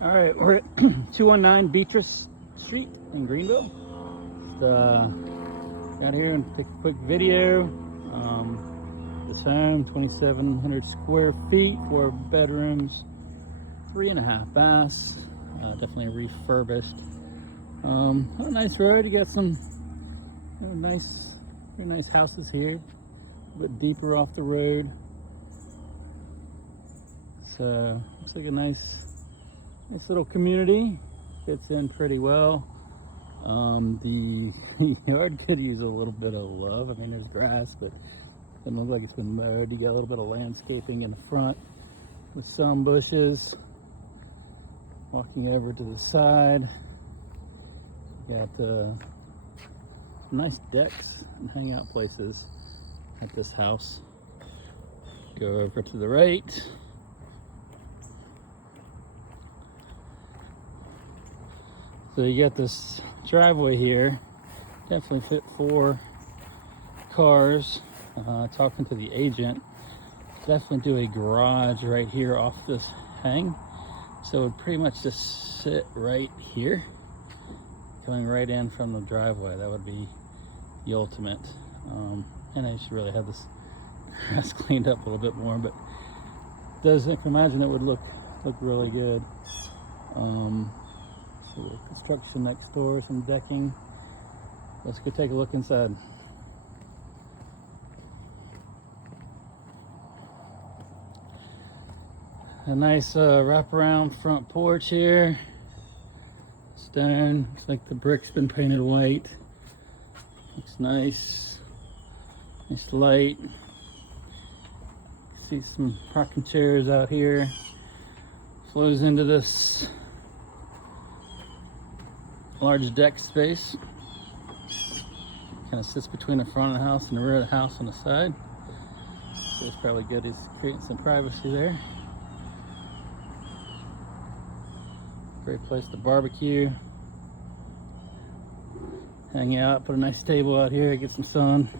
All right, we're at 219 Beatrice Street in Greenville. Just got here and take a quick video. This home, 2,700 square feet, 4 bedrooms, 3.5 baths. Definitely refurbished. A nice road. You got some very nice houses here, a bit deeper off the road. So looks like a nice little community. Fits in pretty well. The yard could use a little bit of love. I mean, there's grass, but it doesn't look like it's been mowed. You got a little bit of landscaping in the front with some bushes. Walking over to the side, you got nice decks and hangout places at this house. Go over to the right. So you got this driveway here, definitely fit 4 cars. Talking to the agent, definitely do a garage right here off this hang. So it would pretty much just sit right here, coming right in from the driveway. That would be the ultimate. And I should really have this grass cleaned up a little bit more, but I can imagine it would look really good. So construction next door, some decking. Let's go take a look inside. A nice wraparound front porch here. Stone. Looks like the brick's been painted white. Looks nice. Nice light. See some rocking chairs out here. Flows into this large deck space. Kind of sits between the front of the house and the rear of the house on the side. So it's probably good. He's creating some privacy there. Great place to barbecue, hang out, put a nice table out here, get some sun.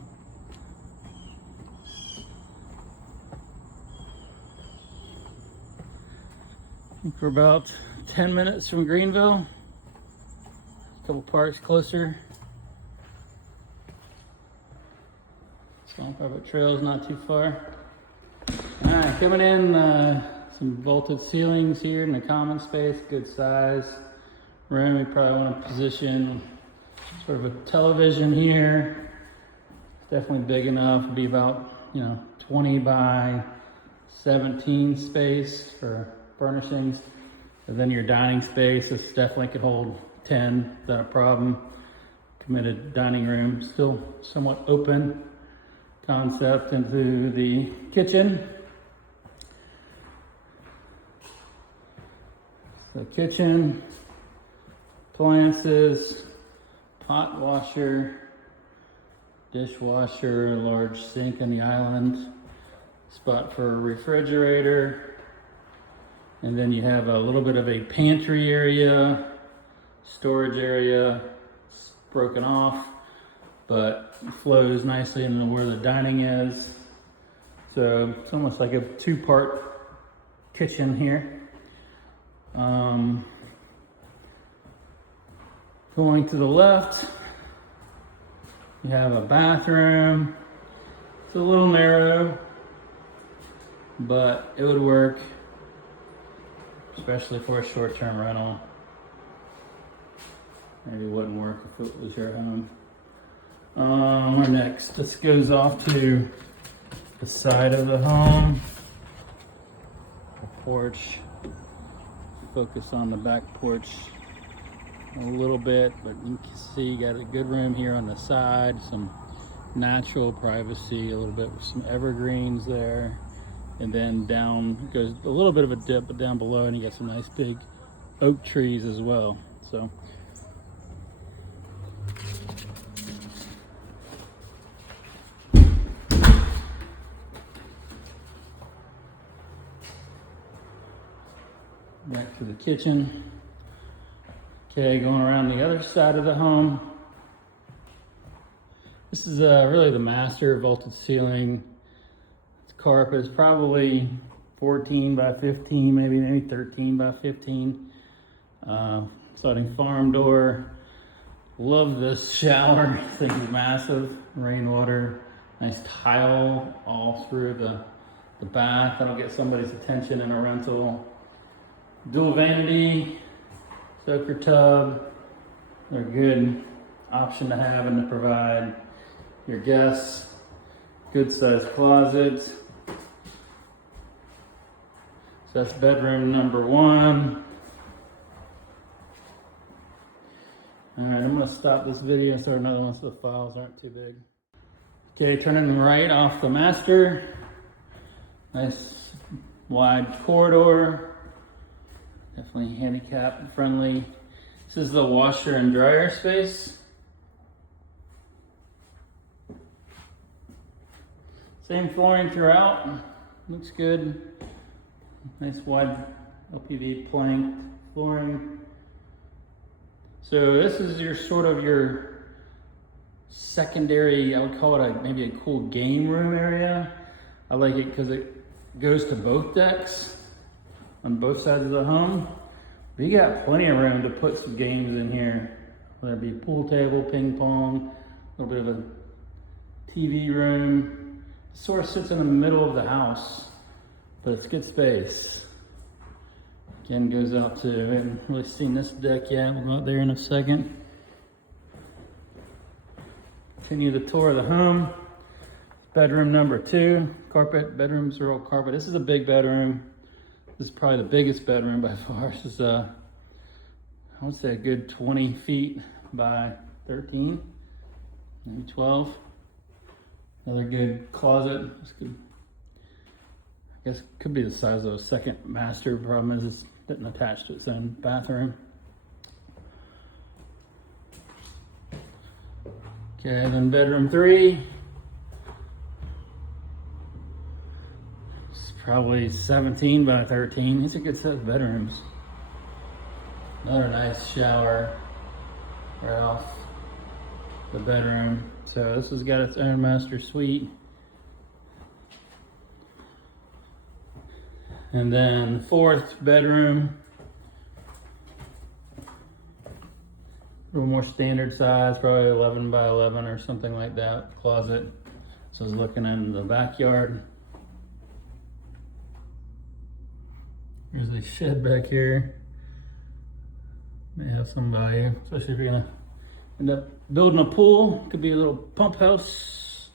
I think we're about 10 minutes from Greenville. A couple parks closer. Small private trails not too far. All right, coming in. Some vaulted ceilings here in the common space, good size room. We probably want to position sort of a television here. It's definitely big enough to be about 20 by 17 space for furnishings. And then your dining space, this definitely could hold 10 without a problem. Committed dining room, still somewhat open concept into the kitchen. The kitchen, appliances, pot washer, dishwasher, large sink on the island, spot for a refrigerator, and then you have a little bit of a pantry area, storage area. It's broken off, but flows nicely into where the dining is. So it's almost like a 2-part kitchen here. Going to the left, you have a bathroom. It's a little narrow, but it would work, especially for a short-term rental. Maybe it wouldn't work if it was your home. Where next? This goes off to the side of the home. The porch. Focus on the back porch a little bit, but you can see you got a good room here on the side, some natural privacy, a little bit with some evergreens there, and then down goes a little bit of a dip, but down below, and you got some nice big oak trees as well. So back to the kitchen. Okay, going around the other side of the home. This is really the master vaulted ceiling. Its carpet is probably 14 by 15, maybe 13 by 15. Sliding farm door. Love this shower. This thing is massive. Rainwater. Nice tile all through the bath. That'll get somebody's attention in a rental. Dual vanity. Soaker tub. They're a good option to have and to provide your guests. Good sized closet. So that's bedroom number 1. All right, I'm gonna stop this video and start another one so the files aren't too big. Okay, turning right off the master. Nice wide corridor. Definitely handicap friendly. This is the washer and dryer space. Same flooring throughout. Looks good. Nice wide LPV planked flooring. So this is your sort of your secondary, I would call it maybe a cool game room area. I like it because it goes to both decks on both sides of the home. But you got plenty of room to put some games in here. Whether it be pool table, ping pong, a little bit of a TV room. It sort of sits in the middle of the house, but it's good space. Again, goes out to, I haven't really seen this deck yet. We'll go out there in a second. Continue the tour of the home. Bedroom number 2. Carpet, bedrooms are all carpet. This is a big bedroom. This is probably the biggest bedroom by far. This is I would say a good 20 feet by 13, maybe 12. Another good closet. This could, I guess, could be the size of a second master. Problem is it's didn't attach to its own bathroom. Okay, then bedroom 3. It's probably 17 by 13. These are good sized bedrooms. Another nice shower right off the bedroom. So this has got its own master suite. And then 4th bedroom, a little more standard size, probably 11 by 11 or something like that, closet. So I was looking in the backyard. There's a shed back here. May have some value, especially if you're gonna end up building a pool. Could be a little pump house.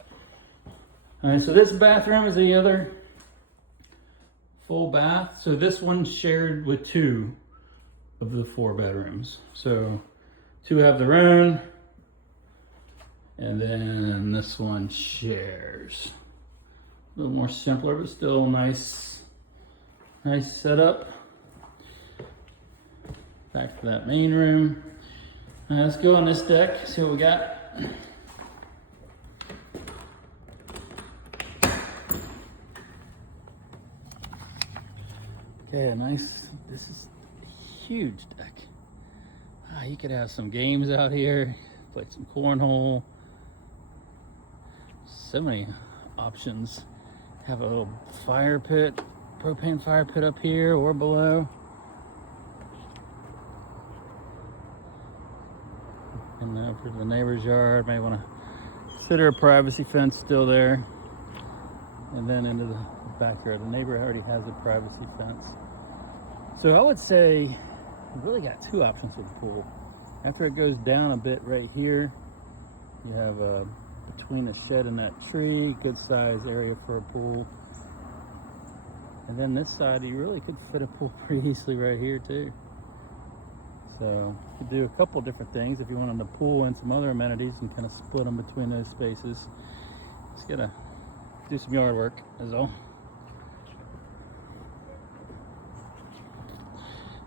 All right, so this bathroom is the other full bath. So this one's shared with 2 of the 4 bedrooms. So 2 have their own, and then this one shares. A little more simpler, but still nice setup. Back to that main room. All right, let's go on this deck, see what we got. Okay, nice. This is a huge deck. You could have some games out here, play some cornhole. So many options. Have a little fire pit, propane fire pit up here or below. And then for the neighbor's yard, may want to consider a privacy fence still there. And then into the backyard. The neighbor already has a privacy fence. So I would say you've really got 2 options with the pool. After it goes down a bit right here, you have between the shed and that tree, good size area for a pool. And then this side, you really could fit a pool pretty easily right here too. So you could do a couple different things if you wanted to pool and some other amenities and kind of split them between those spaces. Just gotta do some yard work is all.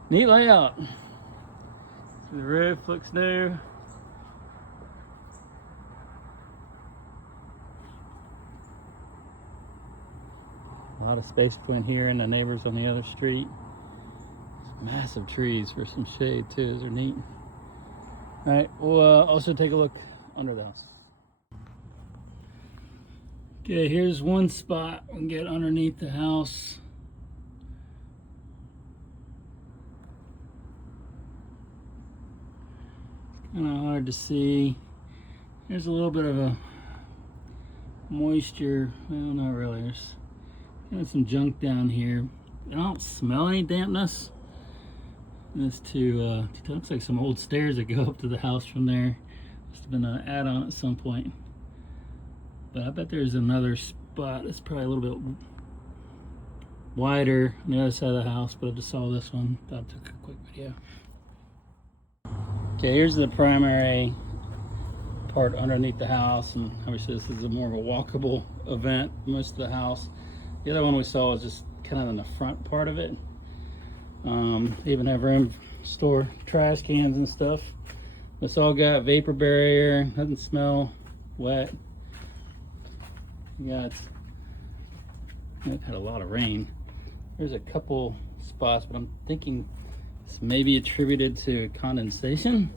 Neat layout. The roof looks new. A lot of space between here and the neighbors on the other street. Some massive trees for some shade too. Those are neat. All right, we'll also take a look under the house. Okay, here's one spot we can get underneath the house. Kind of hard to see. There's a little bit of a moisture. Well, not really. There's kind of some junk down here. I don't smell any dampness. This looks like some old stairs that go up to the house from there. Must have been an add-on at some point. But I bet there's another spot that's probably a little bit wider on the other side of the house, but I just saw this one. Thought I took a quick video. Okay, here's the primary part underneath the house, and obviously this is more of a walkable event, most of the house. The other one we saw was just kind of in the front part of it. They even have room to store trash cans and stuff. It's all got vapor barrier, doesn't smell wet. Yeah, we've had a lot of rain. There's a couple spots, but I'm thinking it's maybe attributed to condensation.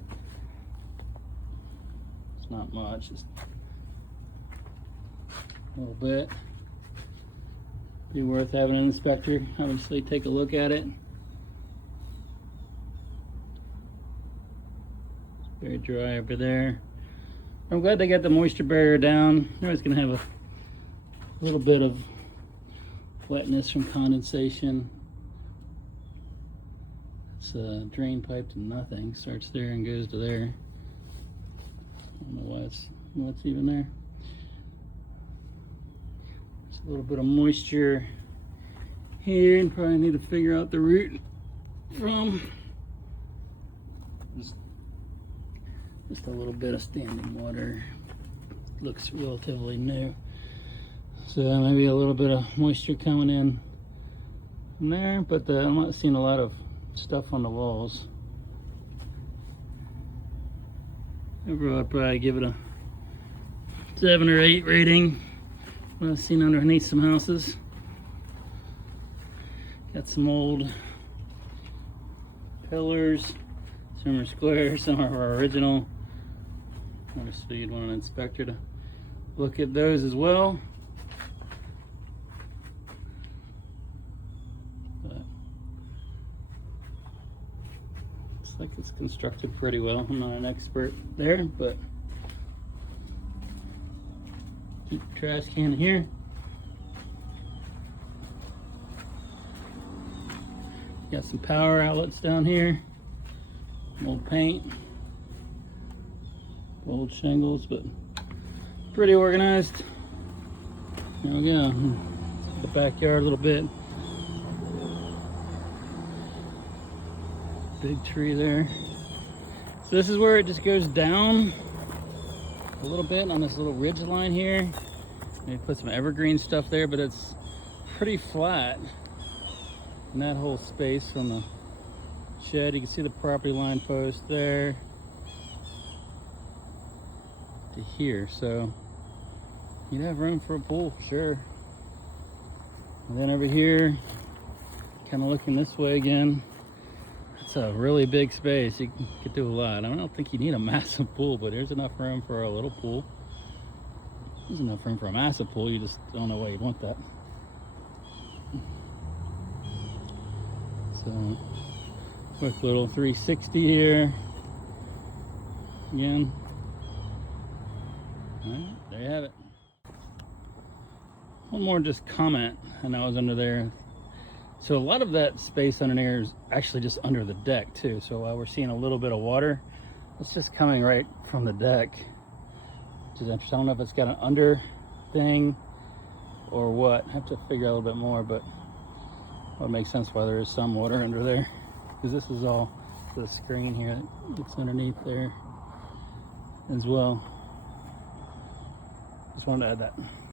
It's not much, just a little bit. Be worth having an inspector obviously take a look at it. It's very dry over there. I'm glad they got the moisture barrier down. They're always gonna have a little bit of wetness from condensation. It's a drain pipe to nothing. Starts there and goes to there. I don't know why it's even there. There's a little bit of moisture here, and probably need to figure out the root from. Just a little bit of standing water. Looks relatively new. So maybe a little bit of moisture coming in from there, but I'm not seeing a lot of stuff on the walls. Overall, I'd probably give it a 7 or 8 rating. What I've seen underneath some houses. Got some old pillars. Some are square, some are original. Obviously, you'd want an inspector to look at those as well. Like it's constructed pretty well. I'm not an expert there, but keep the trash can here. Got some power outlets down here. Old paint, old shingles, but pretty organized. There we go. The backyard a little bit. Big tree there. So this is where it just goes down a little bit on this little ridge line here. Maybe put some evergreen stuff there, but it's pretty flat. And that whole space from the shed, you can see the property line post there to here. So you'd have room for a pool for sure. And then over here, kind of looking this way again. It's a really big space. You could do a lot. I don't think you need a massive pool, but there's enough room for a little pool. There's enough room for a massive pool. You just don't know why you want that. So, quick little 360 here. Again. All right, there you have it. One more just comment, and I was under there. So a lot of that space under there is actually just under the deck too. So while we're seeing a little bit of water, it's just coming right from the deck. Which is interesting. I don't know if it's got an under thing or what. I have to figure out a little bit more, but it would make sense why there is some water under there. Because this is all the screen here that's underneath there as well. Just wanted to add that.